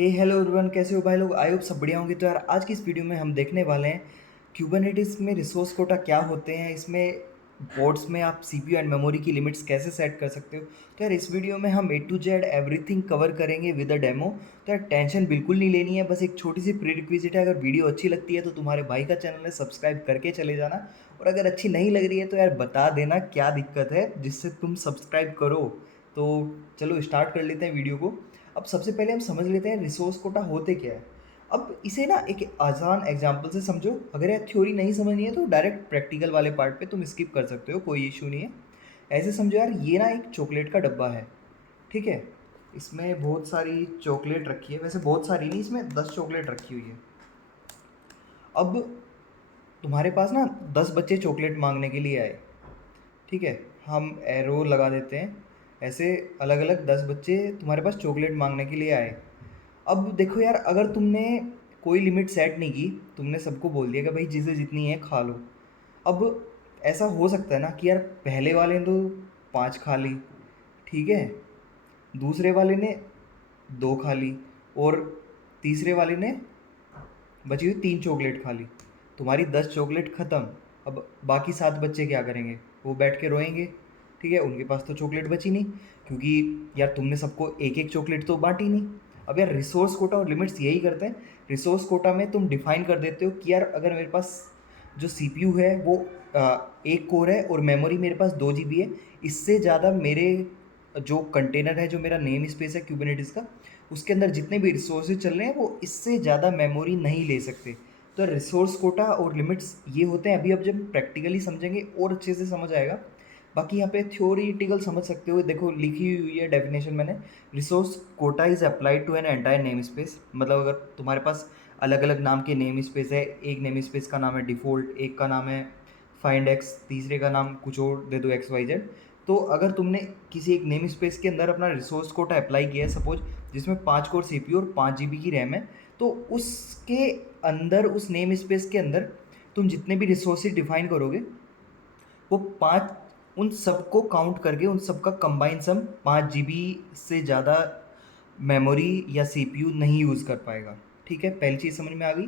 हे hello everyone, कैसे हो भाई लोग। आई होप सब बढ़िया होंगे। तो यार आज की इस वीडियो में हम देखने वाले हैं क्यूबरनेटिस में रिसोर्स कोटा क्या होते हैं। इसमें पोर्ट्स में आप सीपीयू एंड मेमोरी की लिमिट्स कैसे सेट कर सकते हो। तो यार इस वीडियो में हम ए टू जेड एवरीथिंग कवर करेंगे विद अ डेमो। तो यार टेंशन बिल्कुल नहीं लेनी है, बस एक छोटी सी प्री रिक्विजिट है। अगर वीडियो अच्छी लगती है तो तुम्हारे भाई का चैनल है, सब्सक्राइब करके चले जाना। और अगर अच्छी नहीं लग रही है तो यार बता देना क्या दिक्कत है जिससे तुम सब्सक्राइब करो। तो चलो स्टार्ट कर लेते हैं वीडियो को। अब सबसे पहले हम समझ लेते हैं रिसोर्स कोटा होते क्या है। अब इसे ना एक आसान एग्जांपल से समझो। अगर यार थ्योरी नहीं समझनी है तो डायरेक्ट प्रैक्टिकल वाले पार्ट पे तुम स्किप कर सकते हो, कोई इशू नहीं है। ऐसे समझो यार, ये ना एक चॉकलेट का डब्बा है, ठीक है। इसमें बहुत सारी चॉकलेट रखी है, वैसे बहुत सारी नहीं, इसमें 10 चॉकलेट रखी हुई है। अब तुम्हारे पास ना 10 बच्चे चॉकलेट मांगने के लिए आए, ठीक है। हम एरो लगा देते हैं, ऐसे अलग अलग 10 बच्चे तुम्हारे पास चॉकलेट मांगने के लिए आए। अब देखो यार, अगर तुमने कोई लिमिट सेट नहीं की, तुमने सबको बोल दिया कि भाई जिसे जितनी है खा लो। अब ऐसा हो सकता है ना कि यार पहले वाले ने तो 5 खा ली, ठीक है, दूसरे वाले ने 2 खा ली, और तीसरे वाले ने बची हुई 3 चॉकलेट खा ली। तुम्हारी 10 चॉकलेट ख़त्म। अब बाकी 7 बच्चे क्या करेंगे? वो बैठ के रोएंगे, ठीक है। उनके पास तो चॉकलेट बची नहीं, क्योंकि यार तुमने सबको एक एक चॉकलेट तो बांटी नहीं। अब यार रिसोर्स कोटा और लिमिट्स यही करते हैं। रिसोर्स कोटा में तुम डिफाइन कर देते हो कि यार अगर मेरे पास जो सीपीयू है वो एक कोर है और मेमोरी मेरे पास 2 GB है, इससे ज़्यादा मेरे जो कंटेनर है, जो मेरा नेम स्पेस है क्यूबरनेटिस का, उसके अंदर जितने भी रिसोर्सेज चल रहे हैं वो इससे ज़्यादा मेमोरी नहीं ले सकते। तो रिसोर्स कोटा और लिमिट्स ये होते हैं। अभी अब जब प्रैक्टिकली समझेंगे और अच्छे से समझ आएगा। बाकी यहाँ पे थ्योरीटिकल समझ सकते हो, देखो लिखी हुई है डेफिनेशन मैंने। Resource quota is applied to an entire name space. मतलब अगर तुम्हारे पास अलग अलग नाम के नेम स्पेस है, एक नेम स्पेस का नाम है डिफ़ॉल्ट, एक का नाम है फाइंड एक्स, तीसरे का नाम कुछ और दे दो एक्स वाई जेड। तो अगर तुमने किसी एक नेम स्पेस के अंदर अपना रिसोर्स कोटा अप्लाई किया है, सपोज जिसमें 5 कोर सीपीयू और 5 GB की रैम है, तो उसके अंदर, उस नेम स्पेस के अंदर तुम जितने भी रिसोर्सेज डिफाइन करोगे, वो 5, उन सबको काउंट करके उन सबका कंबाइन सम 5 GB से ज़्यादा मेमोरी या सीपीयू नहीं यूज़ कर पाएगा, ठीक है। पहली चीज़ समझ में आ गई।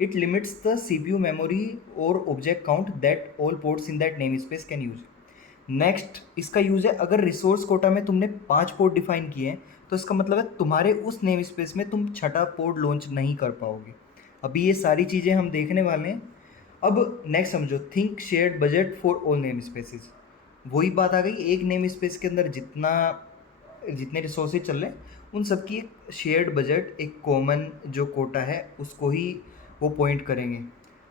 It limits the CPU memory और object count that all pods in that namespace can use. Next इसका यूज़ है, अगर रिसोर्स कोटा में तुमने 5 पोर्ट डिफाइन किए हैं तो इसका मतलब है तुम्हारे उस नेम स्पेस में तुम छठा पोर्ट लॉन्च नहीं कर पाओगे। अभी ये सारी चीज़ें हम देखने वाले हैं। अब नेक्स्ट समझो, think shared budget for all name spaces. वही बात आ गई, एक नेम स्पेस के अंदर जितने रिसोर्सेज चल रहे हैं उन सबकी एक शेयर्ड बजट, एक कॉमन जो कोटा है उसको ही वो पॉइंट करेंगे।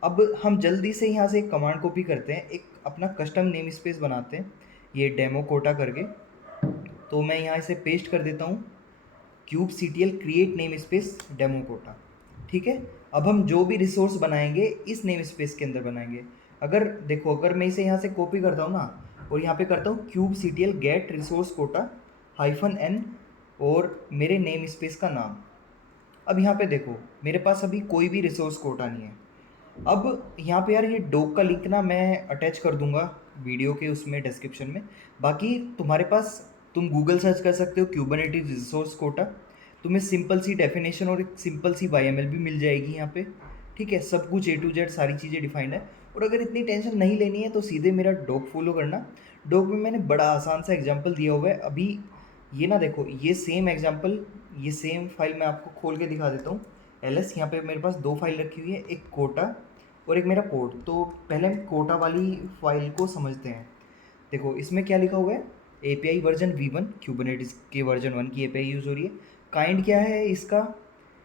अब हम जल्दी से यहाँ से एक कमांड कॉपी करते हैं, एक अपना कस्टम नेम स्पेस बनाते हैं, ये डेमो कोटा करके। तो मैं यहाँ इसे पेस्ट कर देता हूँ, cube C T l create name space demo quota, ठीक है। अब हम जो भी रिसोर्स बनाएंगे इस नेम स्पेस के अंदर बनाएंगे। अगर देखो, अगर मैं इसे यहाँ से कॉपी करता हूँ ना और यहाँ पे करता हूँ cube C T L get resource quota -n और मेरे नेम स्पेस का नाम। अब यहाँ पे देखो, मेरे पास अभी कोई भी रिसोर्स कोटा नहीं है। अब यहाँ पे यार ये डॉक का लिंक ना मैं अटैच कर दूंगा वीडियो के उसमें डिस्क्रिप्शन में। बाकी तुम्हारे पास, तुम गूगल सर्च कर सकते हो क्यूबरनेटिस रिसोर्स कोटा, तुम्हें सिंपल सी डेफिनेशन और एक सिंपल सी YML भी मिल जाएगी यहाँ पे, ठीक है। सब कुछ ए टू जेड सारी चीज़ें डिफाइंड है। और अगर इतनी टेंशन नहीं लेनी है तो सीधे मेरा डॉक फॉलो करना। डॉक में मैंने बड़ा आसान सा एग्जाम्पल दिया हुआ है। अभी ये ना देखो, ये सेम एग्जाम्पल, ये सेम फाइल मैं आपको खोल के दिखा देता हूँ। LS यहाँ पे मेरे पास 2 फाइल रखी हुई है, एक कोटा और एक मेरा पोर्ट। तो पहले हम कोटा वाली फाइल को समझते हैं। देखो इसमें क्या लिखा हुआ है, API वर्जन V1, क्यूबरनेटिस के वर्जन 1 की API यूज़ हो रही है। काइंड क्या है इसका,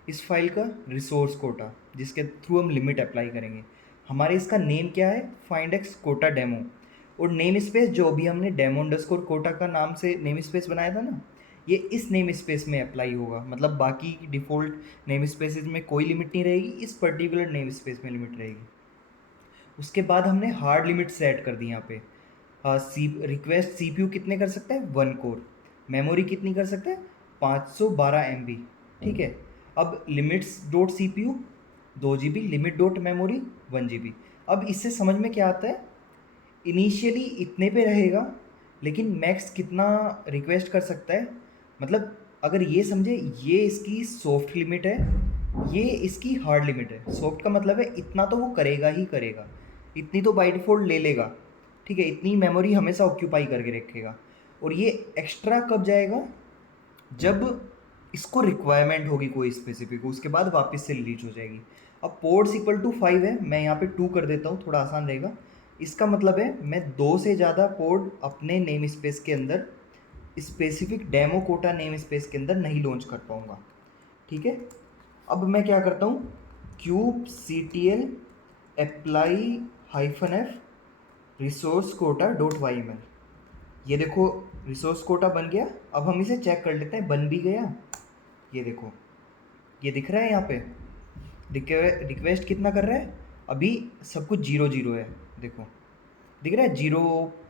इस फाइल का रिसोर्स कोटा, जिसके थ्रू हम लिमिट अप्लाई करेंगे। हमारे इसका नेम क्या है, फाइंड एक्स कोटा डेमो। और नेम स्पेस जो अभी हमने डेमो अंडरस्कोर कोटा का नाम से नेम स्पेस बनाया था ना, ये इस नेम स्पेस में अप्लाई होगा। मतलब बाकी डिफ़ॉल्ट नेम स्पेसेस में कोई लिमिट नहीं रहेगी, इस पर्टिकुलर नेम स्पेस में लिमिट रहेगी। उसके बाद हमने हार्ड लिमिट सेट कर दी यहाँ पे। सी रिक्वेस्ट CPU कितने कर सकते हैं, 1 कोर। मेमोरी कितनी कर सकते हैं, 512 MB, ठीक है। अब limits dot CPU 2 GB, limit dot memory 1 GB। अब इससे समझ में क्या आता है, इनिशियली इतने पे रहेगा, लेकिन मैक्स कितना रिक्वेस्ट कर सकता है। मतलब अगर ये समझे, ये इसकी सॉफ्ट लिमिट है, ये इसकी हार्ड लिमिट है। सॉफ्ट का मतलब है इतना तो वो करेगा ही करेगा, इतनी तो बाय डिफ़ॉल्ट ले लेगा, ठीक है, इतनी मेमोरी हमेशा ऑक्यूपाई करके रखेगा। और ये एक्स्ट्रा कब जाएगा, जब इसको रिक्वायरमेंट होगी कोई स्पेसिफिक, उसके बाद वापस से रिलीज हो जाएगी। अब पोर्ट्स इक्वल टू 5 है, मैं यहाँ पे 2 कर देता हूँ, थोड़ा आसान रहेगा। इसका मतलब है मैं 2 से ज़्यादा पोर्ट अपने नेम स्पेस के अंदर, specific demo quota name space के अंदर नहीं लॉन्च कर पाऊँगा, ठीक है। अब मैं क्या करता हूँ, cube C T L apply hyphen f resource quota dot Y M l. ये देखो रिसोर्स कोटा बन गया। अब हम इसे चेक कर लेते हैं, बन भी गया। ये देखो, ये दिख रहा है यहाँ पे रिक्वेस्ट कितना कर रहा है, अभी सब कुछ 0 0 है, देखो दिख रहा है 0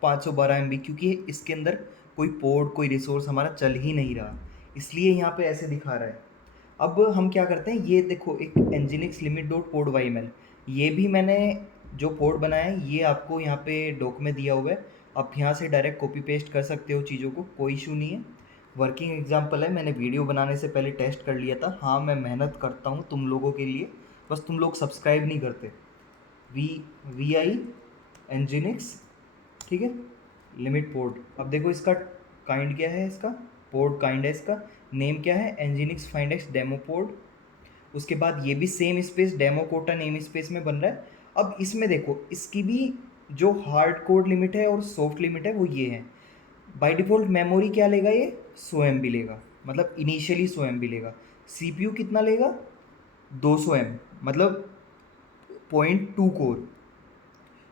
512 MB, क्योंकि इसके अंदर कोई पोर्ट कोई रिसोर्स हमारा चल ही नहीं रहा, इसलिए यहाँ पे ऐसे दिखा रहा है। अब हम क्या करते हैं, ये देखो एक nginx limit dot port y M l, ये भी मैंने जो पोर्ट बनाया है ये आपको यहाँ पे डॉक में दिया हुआ है, आप यहाँ से डायरेक्ट कॉपी पेस्ट कर सकते हो चीज़ों को, कोई इशू नहीं है। वर्किंग एग्जाम्पल है, मैंने वीडियो बनाने से पहले टेस्ट कर लिया था। हाँ, मैं मेहनत करता हूँ तुम लोगों के लिए, बस तुम लोग सब्सक्राइब नहीं करते। वी आई एनजिनिक्स, ठीक है, लिमिट पोर्ट। अब देखो इसका काइंड क्या है, इसका पोर्ट काइंड है, इसका नेम क्या है, nginx find x demo port. उसके बाद ये भी same space demo quota name space में बन रहा है। अब इसमें देखो इसकी भी जो हार्ड कोड लिमिट है और सॉफ्ट लिमिट है वो ये है। बाय डिफ़ॉल्ट मेमोरी क्या लेगा, ये 100 MB लेगा, मतलब इनिशियली 100 MB लेगा। सीपीयू कितना लेगा, 200 M, मतलब 0.2 कोर।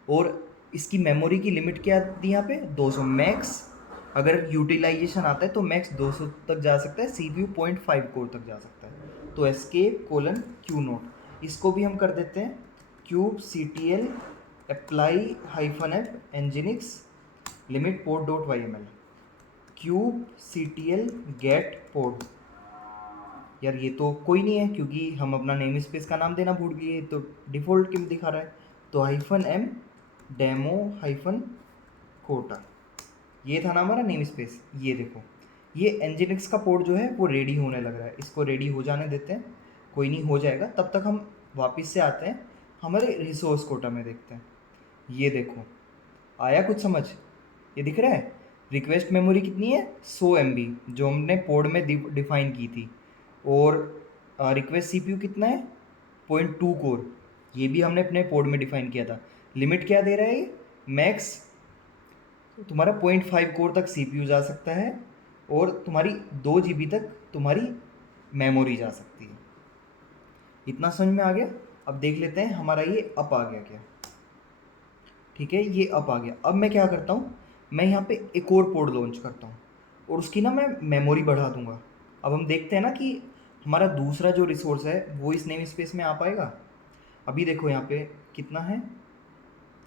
और इसकी मेमोरी की लिमिट क्या दी यहाँ पे, 200 मैक्स। अगर यूटिलाइजेशन आता है तो मैक्स 200 तक जा सकता है, सीपीयू 0.5 कोर तक जा सकता है। तो एस्केप कोलन क्यू नोट, इसको भी हम कर देते हैं kube C T L apply hyphen F nginx limit pod dot Y M L, kube C T L get pod. यार ये तो कोई नहीं है, क्योंकि हम अपना नेम स्पेस का नाम देना भूल गए, तो डिफ़ॉल्ट क्यों दिखा रहा है। तो hyphen m demo hyphen quota, ये था ना हमारा नेम स्पेस। ये देखो ये एनजिनिक्स का पोर्ट जो है वो रेडी होने लग रहा है, इसको रेडी हो जाने देते हैं, कोई नहीं हो जाएगा। तब तक हम वापस से आते हैं हमारे रिसोर्स कोटा में, देखते हैं। ये देखो आया कुछ समझ, ये दिख रहा है रिक्वेस्ट मेमोरी कितनी है, 100 MB जो हमने पोर्ट में डिफाइन की थी। और रिक्वेस्ट सीपीयू कितना है, 0.2 कोर, ये भी हमने अपने पोर्ट में डिफाइन किया था। लिमिट क्या दे रहा है ये, मैक्स तुम्हारा 0.5 कोर तक सीपीयू जा सकता है, और तुम्हारी 2 GB तक तुम्हारी मेमोरी जा सकती है। इतना समझ में आ गया। अब देख लेते हैं हमारा ये अप आ गया क्या, ठीक है, ये अप आ गया। अब मैं क्या करता हूँ, मैं यहाँ पे एक और पोर्ट लॉन्च करता हूँ, और उसकी ना मैं मेमोरी बढ़ा दूंगा। अब हम देखते हैं ना कि हमारा दूसरा जो रिसोर्स है वो इस नेम स्पेस में आ पाएगा। अभी देखो यहाँ पे कितना है,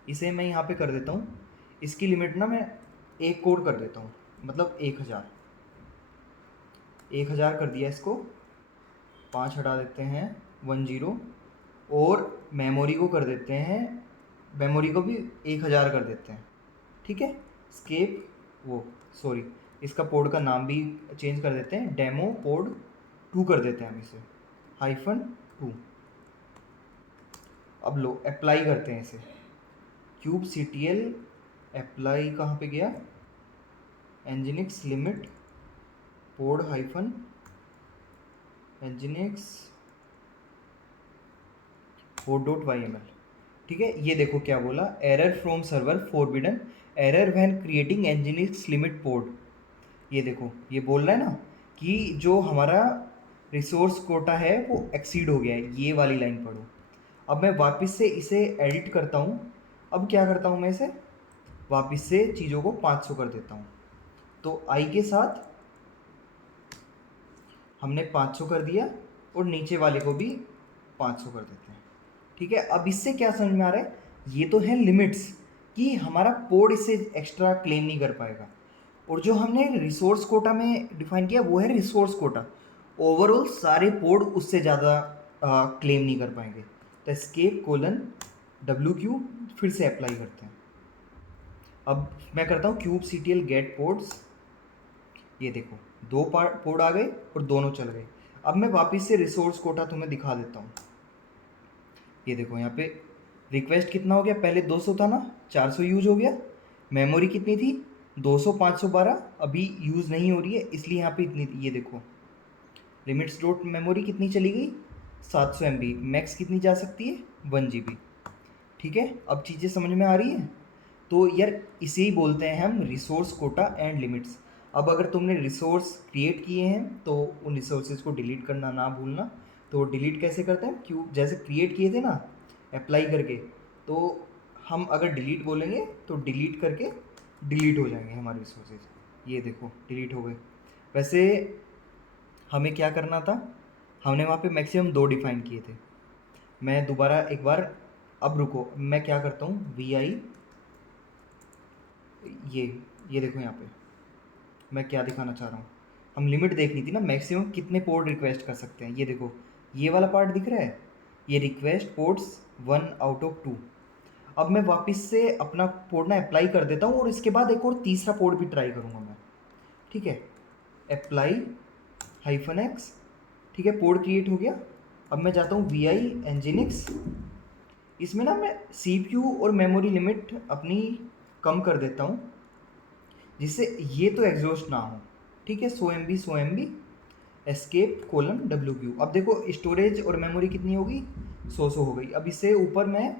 इसे मैं यहाँ पे कर देता हूँ, इसकी लिमिट ना मैं 1 कोर कर देता हूँ, मतलब 1000 कर दिया इसको। 5 हटा देते हैं, 10, और मेमोरी को कर देते हैं, मेमोरी को भी 1000 कर देते हैं, ठीक है। स्केप वो सॉरी, इसका पोर्ट का नाम भी चेंज कर देते हैं, डेमो पोर्ट 2 कर देते हैं हम इसे, -2। अब लो अप्लाई करते हैं इसे, kube C T L apply कहाँ पे गया, nginx limit pod hyphen nginx pod dot Y M L, ठीक है। ये देखो क्या बोला, error from server forbidden, error when creating nginx limit pod. ये देखो ये बोल रहा है ना कि जो हमारा रिसोर्स कोटा है वो एक्सीड हो गया है, ये वाली लाइन पढ़ो। अब मैं वापस से इसे एडिट करता हूँ। अब क्या करता हूँ, मैं इसे वापस से चीज़ों को 500 कर देता हूँ। तो आई के साथ हमने 500 कर दिया, और नीचे वाले को भी 500 कर देते हैं, ठीक है। अब इससे क्या समझ में आ रहा है, ये तो है लिमिट्स कि हमारा पोर्ट इससे एक्स्ट्रा क्लेम नहीं कर पाएगा, और जो हमने रिसोर्स कोटा में डिफाइन किया वो है रिसोर्स कोटा, ओवरऑल सारे पोर्ट उससे ज़्यादा क्लेम नहीं कर पाएंगे। तो एस्केप कोलन WQ फिर से अप्लाई करते हैं। अब मैं करता हूँ cube C T L get ports, ये देखो दो पोर्ट आ गए और दोनों चल गए। अब मैं वापस से रिसोर्स कोटा तुम्हें दिखा देता हूँ। ये देखो यहाँ पे रिक्वेस्ट कितना हो गया, पहले 200 था ना, 400 यूज हो गया। मेमोरी कितनी थी, 200 512 अभी यूज़ नहीं हो रही है, इसलिए यहाँ पे इतनी थी। ये देखो लिमिट्स डॉट मेमोरी कितनी चली गई, 700 MB। मैक्स कितनी जा सकती है, 1 GB। ठीक है, अब चीज़ें समझ में आ रही हैं। तो यार इसे ही बोलते हैं हम रिसोर्स कोटा एंड लिमिट्स। अब अगर तुमने रिसोर्स क्रिएट किए हैं तो उन रिसोर्सेज को डिलीट करना ना भूलना। तो डिलीट कैसे करते हैं, क्यों जैसे क्रिएट किए थे ना अप्लाई करके, तो हम अगर डिलीट बोलेंगे तो डिलीट करके डिलीट हो जाएंगे हमारे रिसोर्सेज। ये देखो डिलीट हो गए। वैसे हमें क्या करना था, हमने वहाँ पे मैक्सिमम 2 डिफाइन किए थे। मैं दोबारा एक बार, अब रुको मैं क्या करता हूँ, VI ये देखो यहाँ पे मैं क्या दिखाना चाह रहा हूँ। हम लिमिट देखनी थी ना, मैक्सिमम कितने पोर्ट रिक्वेस्ट कर सकते हैं। ये देखो ये वाला पार्ट दिख रहा है, ये रिक्वेस्ट पोर्ट्स 1 आउट ऑफ 2। अब मैं वापस से अपना पोर्ट ना अप्लाई कर देता हूँ और इसके बाद एक और तीसरा पोर्ट भी ट्राई करूँगा मैं। ठीक है, अप्लाई -X। ठीक है, पोर्ट क्रिएट हो गया। अब मैं जाता हूँ VI Nginx। इसमें ना मैं CPU और मेमोरी लिमिट अपनी कम कर देता हूँ, जिससे ये तो एग्जॉस्ट ना हो। ठीक है, 100 MB escape:WQ। अब देखो स्टोरेज और मेमोरी कितनी होगी, 100 हो गई। अब इससे ऊपर मैं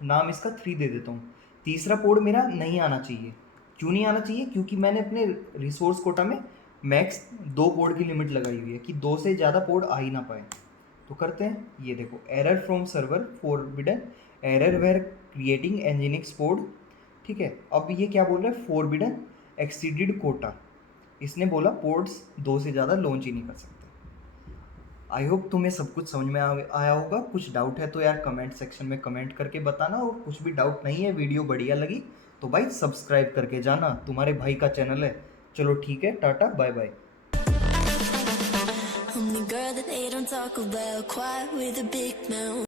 नाम इसका 3 दे देता हूँ। तीसरा पोर्ट मेरा नहीं आना चाहिए। क्यों नहीं आना चाहिए, क्योंकि मैंने अपने रिसोर्स कोटा में मैक्स 2 पोर्ट की लिमिट लगाई हुई है कि 2 से ज़्यादा पोर्ट आ ही ना पाए। तो करते हैं, ये देखो error from server forbidden, error were creating Nginx port. ठीक है, अब ये क्या बोल रहा है, फॉरबिडन एक्सीडेड कोटा। इसने बोला पोर्ट्स 2 से ज़्यादा लॉन्च ही नहीं कर सकते। आई होप तुम्हें सब कुछ समझ में आया होगा। कुछ डाउट है तो यार कमेंट सेक्शन में कमेंट करके बताना, और कुछ भी डाउट नहीं है, वीडियो बढ़िया लगी तो भाई सब्सक्राइब करके जाना, तुम्हारे भाई का चैनल है। चलो ठीक है, tata bye bye. I'm the girl that they don't talk about, quiet with a big mouth.